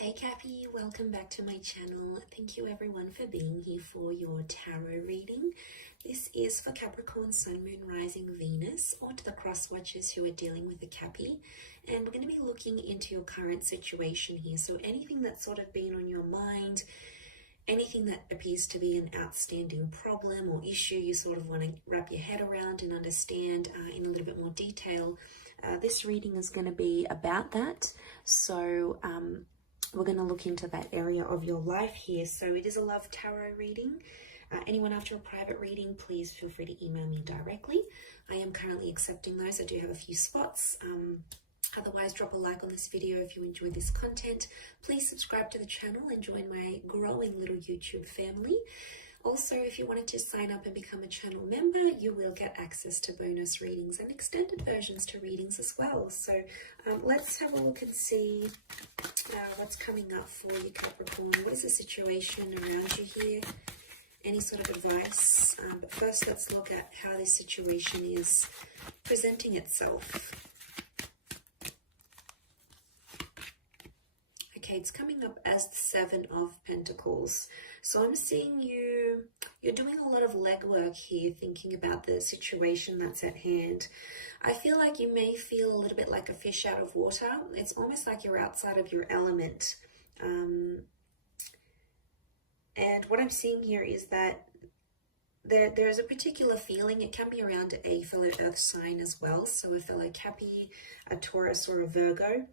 Hey Cappy, welcome back to my channel. Thank you everyone for being here for your tarot reading. This is for Capricorn, Sun, Moon, Rising, Venus, or to the cross watchers who are dealing with a Cappy. And we're going to be looking into your current situation here. So anything that's sort of been on your mind, anything that appears to be an outstanding problem or issue you sort of want to wrap your head around and understand in a little bit more detail. This reading is going to be about that. So we're going to look into that area of your life here. So it is a love tarot reading. Anyone after a private reading, please feel free to email me directly. I am currently accepting those. I do have a few spots. Otherwise, drop a like on this video if you enjoy this content. Please subscribe to the channel and join my growing little YouTube family. Also, if you wanted to sign up and become a channel member, you will get access to bonus readings and extended versions to readings as well. So let's have a look and see what's coming up for you, Capricorn. What is the situation around you here? Any sort of advice? But first, let's look at how this situation is presenting itself. Okay, it's coming up as the Seven of Pentacles. So I'm seeing you're doing a lot of legwork here, thinking about the situation that's at hand. I feel like you may feel a little bit like a fish out of water. It's almost like you're outside of your element. And what I'm seeing here is that there's a particular feeling. It can be around a fellow earth sign as well. So a fellow Cappy, a Taurus, or a Virgo.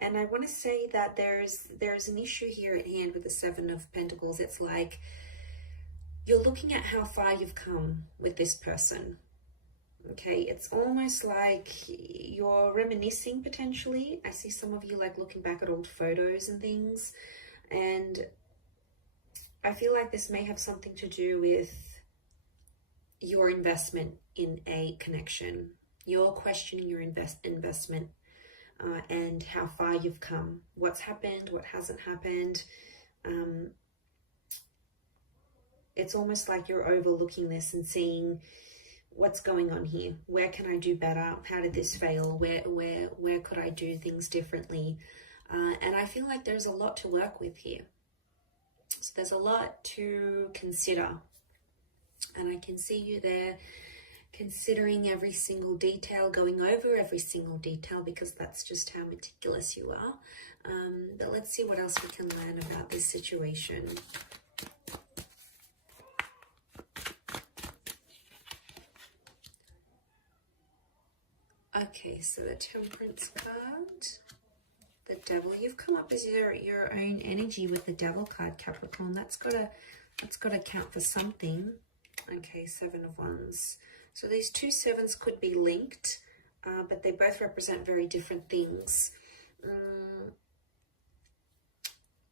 And I want to say that there's an issue here at hand with the Seven of Pentacles. It's like you're looking at how far you've come with this person. Okay, it's almost like you're reminiscing potentially. I see some of you like looking back at old photos and things. And I feel like this may have something to do with your investment in a connection. You're questioning your investment and how far you've come. What's happened, what hasn't happened. It's almost like you're overlooking this and seeing what's going on here. Where can I do better? How did this fail? Where could I do things differently? And I feel like there's a lot to work with here. So there's a lot to consider. And I can see you there considering every single detail, going over every single detail, because that's just how meticulous you are. But let's see what else we can learn about this situation. Okay, so the Temperance card, the Devil. You've come up as your own energy with the Devil card, Capricorn. That's gotta count for something. Okay, Seven of Wands. So these two sevens could be linked, but they both represent very different things.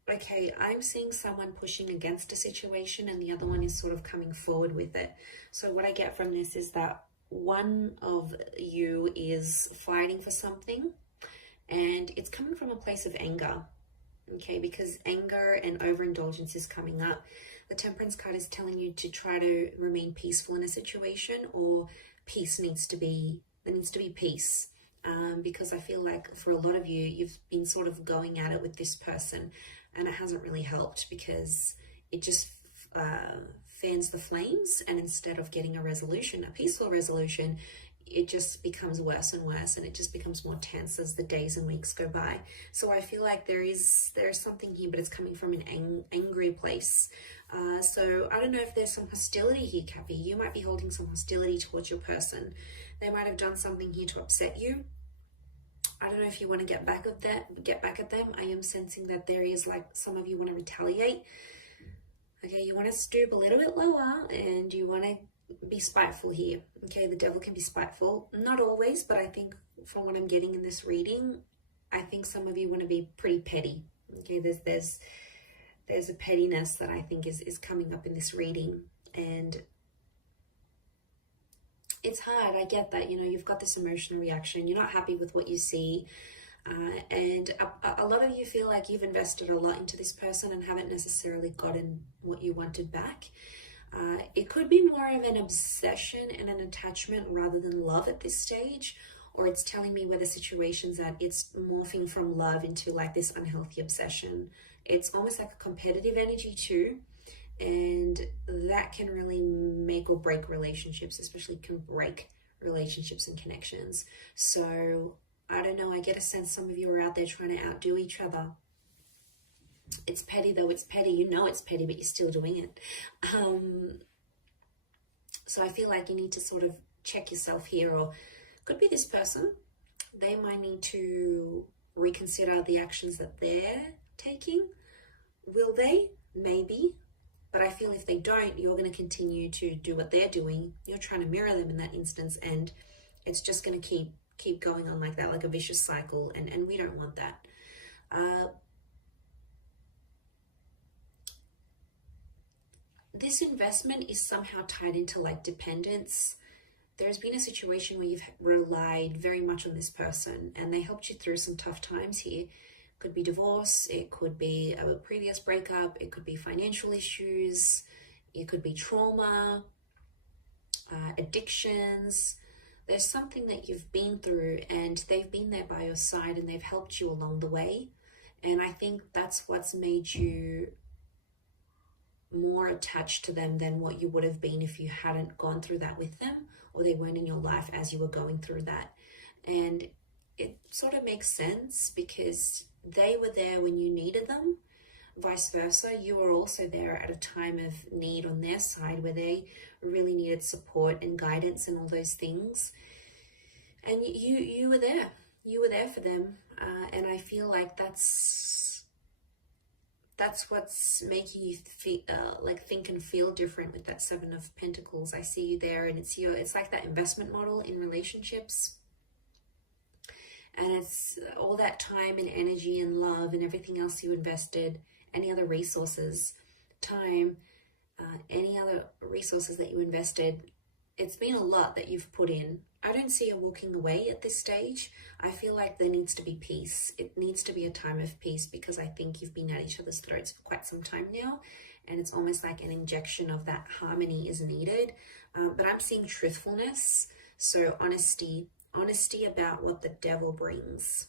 Okay, I'm seeing someone pushing against a situation and the other one is sort of coming forward with it. So what I get from this is that one of you is fighting for something and it's coming from a place of anger. Okay, because anger and overindulgence is coming up. The Temperance card is telling you to try to remain peaceful in a situation, or there needs to be peace. Because I feel like for a lot of you, you've been sort of going at it with this person and it hasn't really helped because it just fans the flames, and instead of getting a resolution, a peaceful resolution, it just becomes worse and worse, and it just becomes more tense as the days and weeks go by. So I feel like there's something here, but it's coming from an angry place. So I don't know if there's some hostility here, Cappy. You might be holding some hostility towards your person. They might have done something here to upset you. I don't know if you want to get back at them. I am sensing that there is like some of you want to retaliate. Okay, you want to stoop a little bit lower and you want to be spiteful here. Okay, the Devil can be spiteful. Not always, but I think from what I'm getting in this reading, I think some of you want to be pretty petty. Okay, there's a pettiness that I think is coming up in this reading, and it's hard. I get that, you've got this emotional reaction. You're not happy with what you see. And a lot of you feel like you've invested a lot into this person and haven't necessarily gotten what you wanted back. It could be more of an obsession and an attachment rather than love at this stage, or it's telling me where the situation's at. It's morphing from love into like this unhealthy obsession. It's almost like a competitive energy too, and that can really make or break relationships, especially can break relationships and connections. So I don't know, I get a sense some of you are out there trying to outdo each other. It's petty though, it's petty. You know it's petty, but you're still doing it. So I feel like you need to sort of check yourself here, or could be this person. They might need to reconsider the actions that they're taking. Will they? Maybe. But I feel if they don't, you're going to continue to do what they're doing. You're trying to mirror them in that instance, and it's just going to keep going on like that, like a vicious cycle, and we don't want that. This investment is somehow tied into like dependence. There's been a situation where you've relied very much on this person and they helped you through some tough times here. Could be divorce, it could be a previous breakup, it could be financial issues, it could be trauma, addictions. There's something that you've been through and they've been there by your side and they've helped you along the way. And I think that's what's made you more attached to them than what you would have been if you hadn't gone through that with them, or they weren't in your life as you were going through that. And it sort of makes sense because they were there when you needed them. Vice versa, you were also there at a time of need on their side where they really needed support and guidance and all those things. And you were there. You were there for them. And I feel like that's what's making you feel, like think and feel different with that Seven of Pentacles. I see you there, and it's like that investment model in relationships. And it's all that time and energy and love and everything else you invested, any other resources, time, any other resources that you invested. It's been a lot that you've put in. I don't see you walking away at this stage. I feel like there needs to be peace. It needs to be a time of peace because I think you've been at each other's throats for quite some time now. And it's almost like an injection of that harmony is needed. But I'm seeing truthfulness. So honesty about what the devil brings.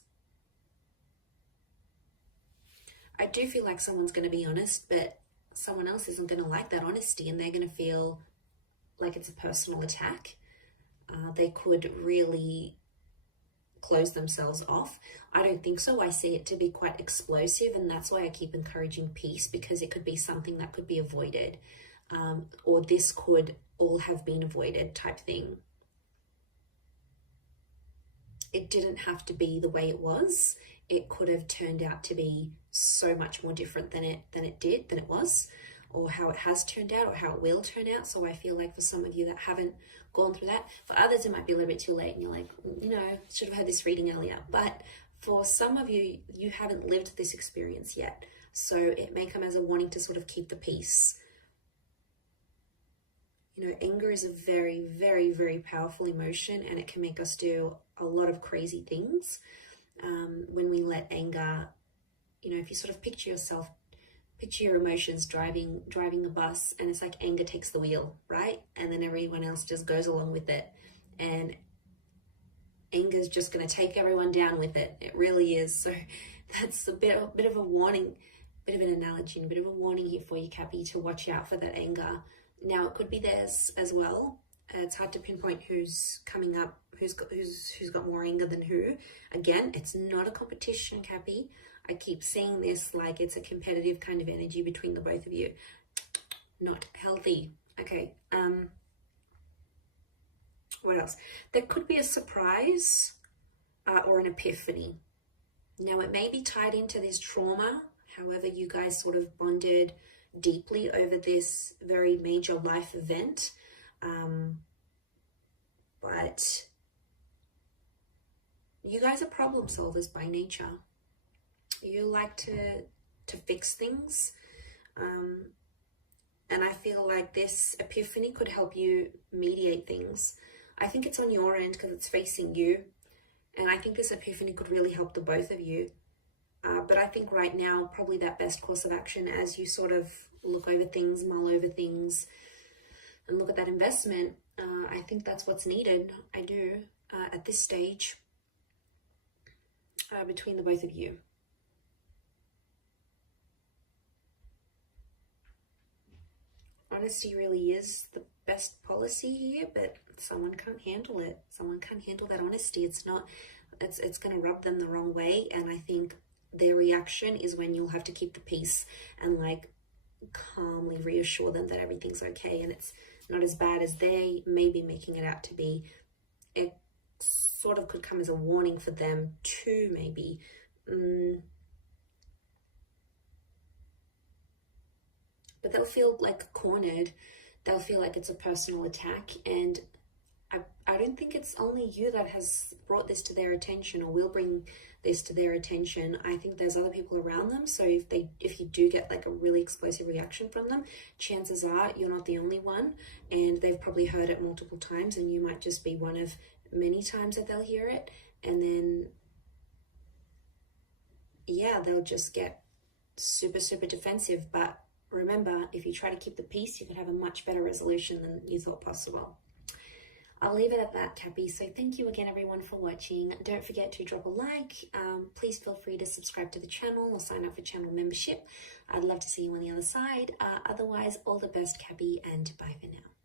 I do feel like someone's going to be honest, but someone else isn't going to like that honesty and they're going to feel like it's a personal attack. They could really close themselves off. I don't think so. I see it to be quite explosive, and that's why I keep encouraging peace, because it could be something that could be avoided, or this could all have been avoided type thing. It didn't have to be the way it was. It could have turned out to be so much more different than it was, or how it has turned out, or how it will turn out. So I feel like for some of you that haven't gone through that, for others it might be a little bit too late and you're like, should have had this reading earlier. But for some of you, you haven't lived this experience yet. So it may come as a warning to sort of keep the peace. Anger is a very, very, very powerful emotion, and it can make us do a lot of crazy things when we let anger, if you sort of picture your emotions driving the bus, and it's like anger takes the wheel, right? And then everyone else just goes along with it. And anger is just going to take everyone down with it. It really is. So that's a bit of a warning, bit of an analogy, and a bit of a warning here for you, Cappy, to watch out for that anger. Now, it could be theirs as well. It's hard to pinpoint who's coming up, who's got more anger than who. Again, it's not a competition, Cappy. I keep seeing this like it's a competitive kind of energy between the both of you. Not healthy. Okay. What else? There could be a surprise or an epiphany. Now, it may be tied into this trauma. However, you guys sort of bonded deeply over this very major life event. But you guys are problem solvers by nature. You like to fix things. And I feel like this epiphany could help you mediate things. I think it's on your end because it's facing you. And I think this epiphany could really help the both of you. But I think right now, probably that best course of action as you sort of look over things, mull over things, and look at that investment, I think that's what's needed. I do. at this stage between the both of you. Honesty really is the best policy here, but someone can't handle it. Someone can't handle that honesty. It's going to rub them the wrong way, and I think their reaction is when you'll have to keep the peace and like calmly reassure them that everything's okay and it's not as bad as they may be making it out to be. It sort of could come as a warning for them too, maybe. But they'll feel like cornered. They'll feel like it's a personal attack, and I don't think it's only you that has brought this to their attention or will bring this to their attention. I think there's other people around them. So if you do get like a really explosive reaction from them, chances are you're not the only one, and they've probably heard it multiple times, and you might just be one of many times that they'll hear it. And then, yeah, they'll just get super, super defensive. But remember, if you try to keep the peace, you can have a much better resolution than you thought possible. I'll leave it at that, Cappy. So thank you again, everyone, for watching. Don't forget to drop a like. Please feel free to subscribe to the channel or sign up for channel membership. I'd love to see you on the other side. Otherwise, all the best, Cappy, and bye for now.